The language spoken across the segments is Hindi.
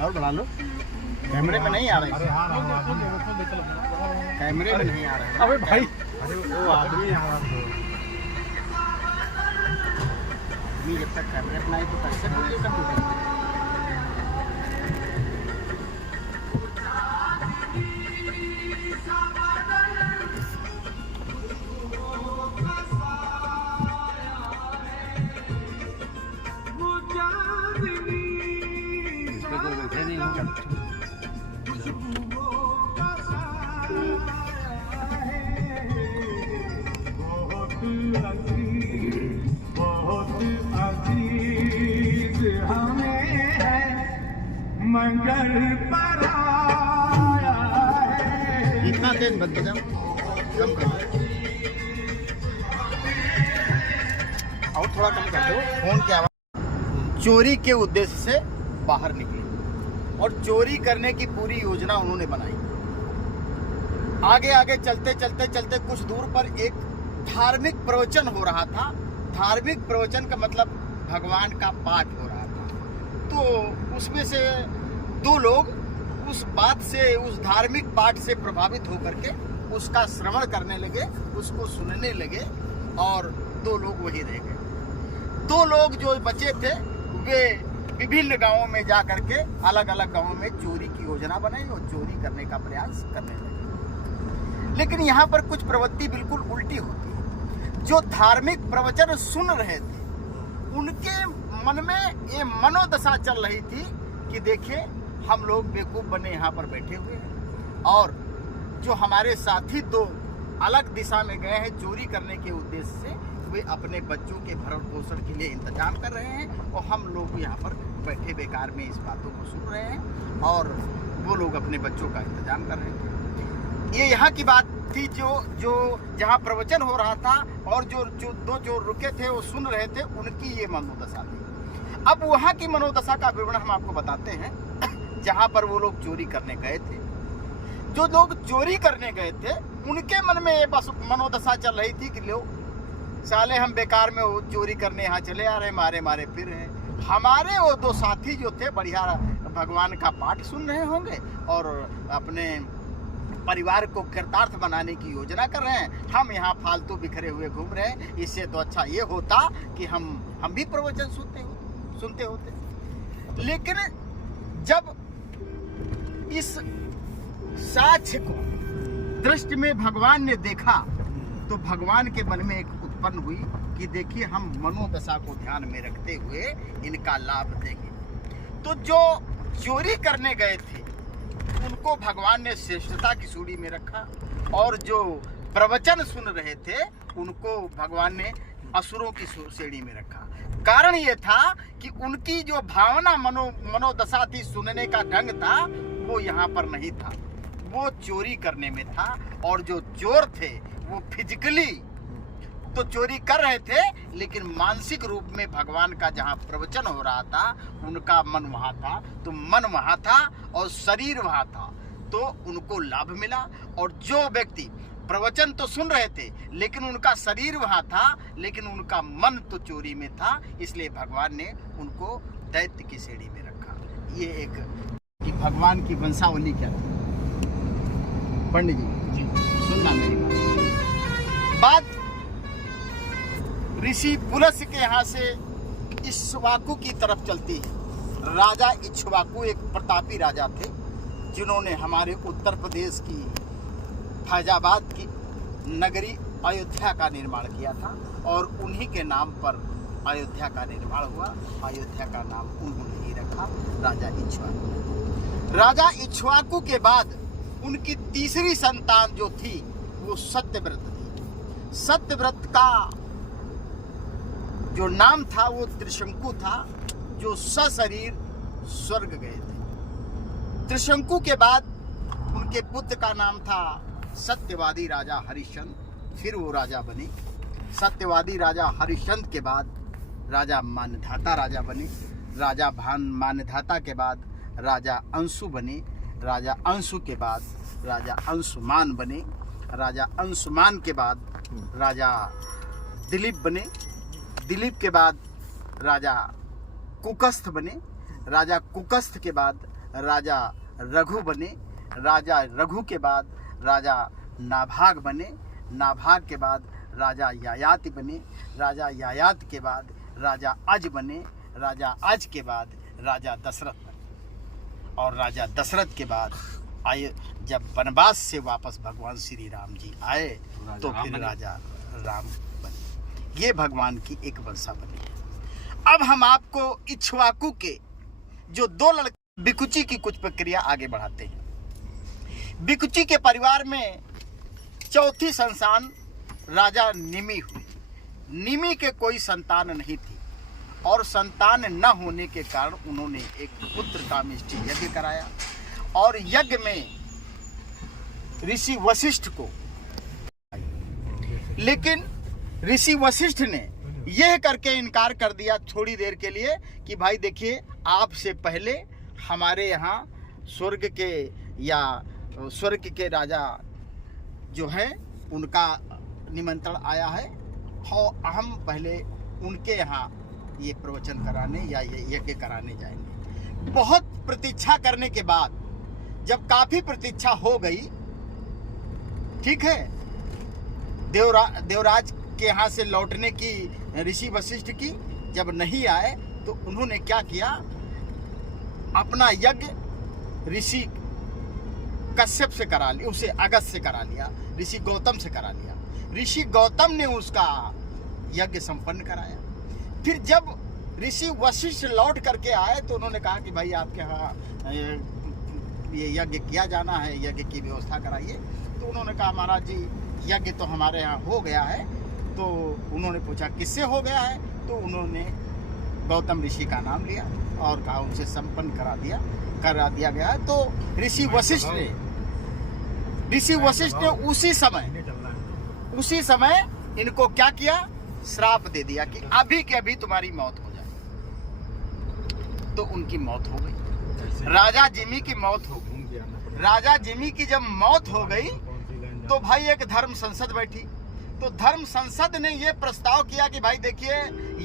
और बढ़ा लो। कैमरे में नहीं आ रहा है, कैमरे में नहीं आ रहा है। अबे भाई, अरे वो आदमी आ रहा था। जब तक कैमरे में नहीं तो कैसे वीडियो कंप्यूटर। मंगल पर आया है। इतना तेज मत बजाओ, कम कर दो और थोड़ा कम कर दो फोन की आवाज। चोरी के उद्देश्य से बाहर निकले और चोरी करने की पूरी योजना उन्होंने बनाई। आगे आगे चलते चलते चलते कुछ दूर पर एक धार्मिक प्रवचन हो रहा था। धार्मिक प्रवचन का मतलब भगवान का पाठ हो रहा था। तो उसमें से दो लोग उस बात से, उस धार्मिक पाठ से प्रभावित होकर के उसका श्रवण करने लगे, उसको सुनने लगे और दो लोग वही रह गए। दो लोग जो बचे थे वे विभिन्न गांवों में जा करके अलग अलग गांवों में चोरी की योजना बनाई और चोरी करने का प्रयास करने लगे। लेकिन यहाँ पर कुछ प्रवृत्ति बिल्कुल उल्टी होती है। जो धार्मिक प्रवचन सुन रहे थे उनके मन में ये मनोदशा चल रही थी कि देखिए हम लोग बेवकूफ बने यहाँ पर बैठे हुए हैं और जो हमारे साथी दो अलग दिशा में गए हैं चोरी करने के उद्देश्य से, वे अपने बच्चों के भरण पोषण के लिए इंतजाम कर रहे हैं और हम लोग यहाँ पर बैठे बेकार में इस बातों को सुन रहे हैं और वो लोग अपने बच्चों का इंतजाम कर रहे हैं। ये यहाँ की बात थी जो जहाँ प्रवचन हो रहा था और जो दो चोर रुके थे वो सुन रहे थे, उनकी ये मनोदशा थी। अब वहाँ की मनोदशा का विवरण हम आपको बताते हैं जहाँ पर वो लोग चोरी करने गए थे। जो लोग चोरी करने गए थे उनके मन में ये बस मनोदशा चल रही थी कि लो साले हम बेकार में वो चोरी करने यहाँ चले आ रहे, मारे मारे फिर रहे। हमारे वो दो साथी जो थे बढ़िया भगवान का पाठ सुन रहे होंगे और अपने परिवार को कृतार्थ बनाने की योजना कर रहे हैं, हम यहाँ फालतू बिखरे हुए घूम रहे हैं। इससे तो अच्छा ये होता कि हम भी प्रवचन सुनते होते। लेकिन जब इस साक्ष्य को दृष्टि में भगवान ने देखा तो भगवान के मन में एक उत्पन्न हुई कि देखिए हम मनोदशा को ध्यान में रखते हुए इनका लाभ देंगे। तो जो चोरी करने गए थे उनको भगवान ने श्रेष्ठता की सूढ़ी में रखा और जो प्रवचन सुन रहे थे उनको भगवान ने असुरों की श्रेणी में रखा। कारण ये था कि उनकी जो भावना मनोदशा थी, सुनने का ढंग था, वो यहाँ पर नहीं था, वो चोरी करने में था। और जो चोर थे वो फिजिकली तो चोरी कर रहे थे लेकिन मानसिक रूप में भगवान का जहाँ प्रवचन हो रहा था उनका मन वहाँ था, तो मन वहाँ था और शरीर वहाँ था, तो उनको लाभ मिला। और जो व्यक्ति प्रवचन तो सुन रहे थे लेकिन उनका शरीर वहाँ था लेकिन उनका मन तो चोरी में था, इसलिए भगवान ने उनको दैत्य की श्रेणी में रखा। ये एक कि भगवान की वंशावली क्या थी। पंडित जी सुनना मेरी बात। ऋषि पुलस्त्य के यहाँ से इक्ष्वाकु की तरफ चलती है। राजा इक्ष्वाकु एक प्रतापी राजा थे जिन्होंने हमारे उत्तर प्रदेश की फैजाबाद की नगरी अयोध्या का निर्माण किया था और उन्हीं के नाम पर अयोध्या का निर्माण हुआ। अयोध्या का नाम उन्होंने ही रखा, राजा इक्ष्वाकु। राजा इक्ष्वाकु के बाद उनकी तीसरी संतान जो थी वो सत्यव्रत थी। सत्यव्रत का जो नाम था वो त्रिशंकु था, जो सशरीर स्वर्ग गए थे। त्रिशंकु के बाद उनके पुत्र का नाम था सत्यवादी राजा हरिश्चंद्र, फिर वो राजा बने। सत्यवादी राजा हरिश्चंद्र के बाद राजा मान्यधाता राजा बने। राजा मान्यधाता के बाद राजा अंशु बने। राजा अंशु के बाद राजा अंशुमान बने। राजा अंशुमान के बाद राजा दिलीप बने। दिलीप के बाद राजा कुकस्थ बने। राजा कुकस्थ के बाद राजा रघु बने, राजा रघु के बाद राजा नाभाग बने, नाभाग के बाद राजा यायाति बने, राजा यायाति के बाद राजा अज बने, राजा अज के बाद राजा दशरथ बने, और राजा दशरथ के बाद आए जब वनवास से वापस भगवान श्री राम जी आए तो फिर राजा राम बने। ये भगवान की एक वंशावली है। अब हम आपको इक्ष्वाकु के जो 2 लड़के बिकुची की कुछ प्रक्रिया आगे बढ़ाते हैं। बिकुची के परिवार में चौथी संतान राजा निमि हुई। निमि के कोई संतान नहीं थी और संतान न होने के कारण उन्होंने एक पुत्र कामेष्टि यज्ञ कराया और यज्ञ में ऋषि वशिष्ठ को, लेकिन ऋषि वशिष्ठ ने यह करके इनकार कर दिया थोड़ी देर के लिए कि भाई देखिए, आपसे पहले हमारे यहाँ स्वर्ग के राजा जो है उनका निमंत्रण आया है और हम पहले उनके यहाँ ये प्रवचन कराने या ये यज्ञ कराने जाएंगे। बहुत प्रतीक्षा करने के बाद जब काफी प्रतीक्षा हो गई, ठीक है, देवराज के यहाँ से लौटने की ऋषि वशिष्ठ की जब नहीं आए तो उन्होंने क्या किया, अपना यज्ञ ऋषि कश्यप से करा लिया, उसे अगस्त से करा लिया, ऋषि गौतम से करा लिया। ऋषि गौतम ने उसका यज्ञ संपन्न कराया। फिर जब ऋषि वशिष्ठ लौट करके आए तो उन्होंने कहा कि भाई आपके यहाँ ये यज्ञ किया जाना है, यज्ञ की व्यवस्था कराइए। तो उन्होंने कहा महाराज जी यज्ञ तो हमारे यहाँ हो गया है। तो उन्होंने पूछा किससे हो गया है, तो उन्होंने गौतम ऋषि का नाम लिया और कहा उनसे संपन्न करा दिया गया। तो ऋषि वशिष्ठ ने उसी समय इनको क्या किया, श्राप दे दिया कि अभी के अभी तुम्हारी मौत हो जाए। तो उनकी मौत हो गई, राजा जिमी की मौत हो गई। राजा जिमी की जब मौत हो गई तो भाई एक धर्म संसद बैठी। तो धर्म संसद ने ये प्रस्ताव किया कि भाई देखिए,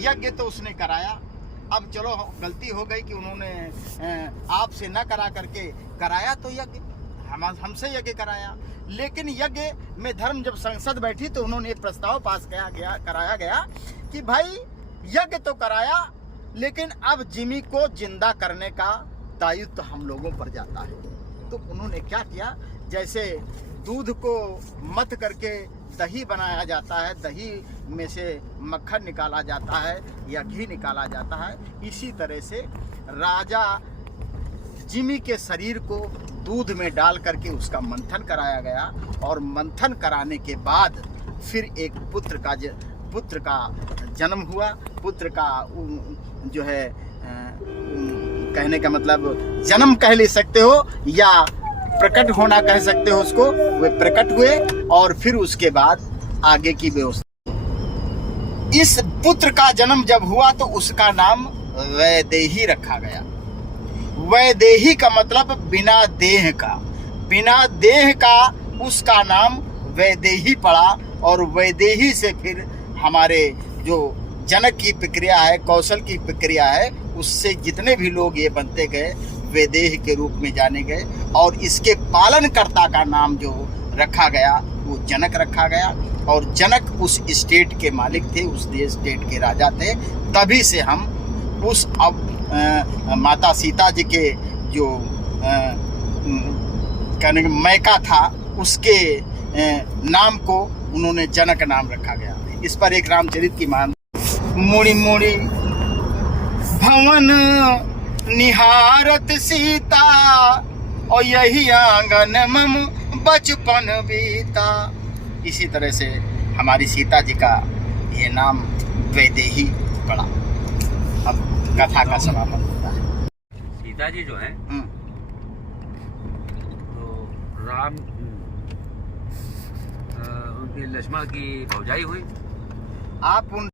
यज्ञ तो उसने कराया, अब चलो गलती हो गई कि उन्होंने आपसे न करा करके कराया, तो यज्ञ हमसे यज्ञ कराया। लेकिन यज्ञ में धर्म जब संसद बैठी तो उन्होंने ये प्रस्ताव पास कराया गया कि भाई यज्ञ तो कराया, लेकिन अब जिमी को जिंदा करने का दायित्व हम लोगों पर जाता है। तो उन्होंने क्या किया, जैसे दूध को मथ करके दही बनाया जाता है, दही में से मक्खन निकाला जाता है या घी निकाला जाता है, इसी तरह से राजा जिमी के शरीर को दूध में डाल करके उसका मंथन कराया गया और मंथन कराने के बाद फिर एक पुत्र का जन्म हुआ। पुत्र का जो है कहने का मतलब जन्म कह ले सकते हो या प्रकट होना कह सकते हो उसको, वे प्रकट हुए और फिर उसके बाद आगे की व्यवस्था। इस पुत्र का जन्म जब हुआ तो उसका नाम वैदेही रखा गया। वैदेही का मतलब बिना देह का, बिना देह का उसका नाम वैदेही पड़ा और वैदेही से फिर हमारे जो जनक की प्रक्रिया है, कौशल की प्रक्रिया है, उससे जितने भी लोग ये बनते गए वैदेही के रूप में जाने गए और इसके पालनकर्ता का नाम जो रखा गया वो जनक रखा गया। और जनक उस स्टेट के मालिक थे, उस स्टेट के राजा थे। तभी से हम उस माता सीता जी के जो कहने का मैका था उसके नाम को उन्होंने जनक नाम रखा गया। इस पर एक रामचरित की मान, मुड़ी मुड़ी भवन निहारत सीता और यही आंगन मम बचपन बीता। इसी तरह से हमारी सीता जी का ये नाम वैदेही पड़ा। अब कथा का समापन होता है। सीता जी जो हैं तो राम उनकी लक्ष्मण की भौजाई हुई। आप उन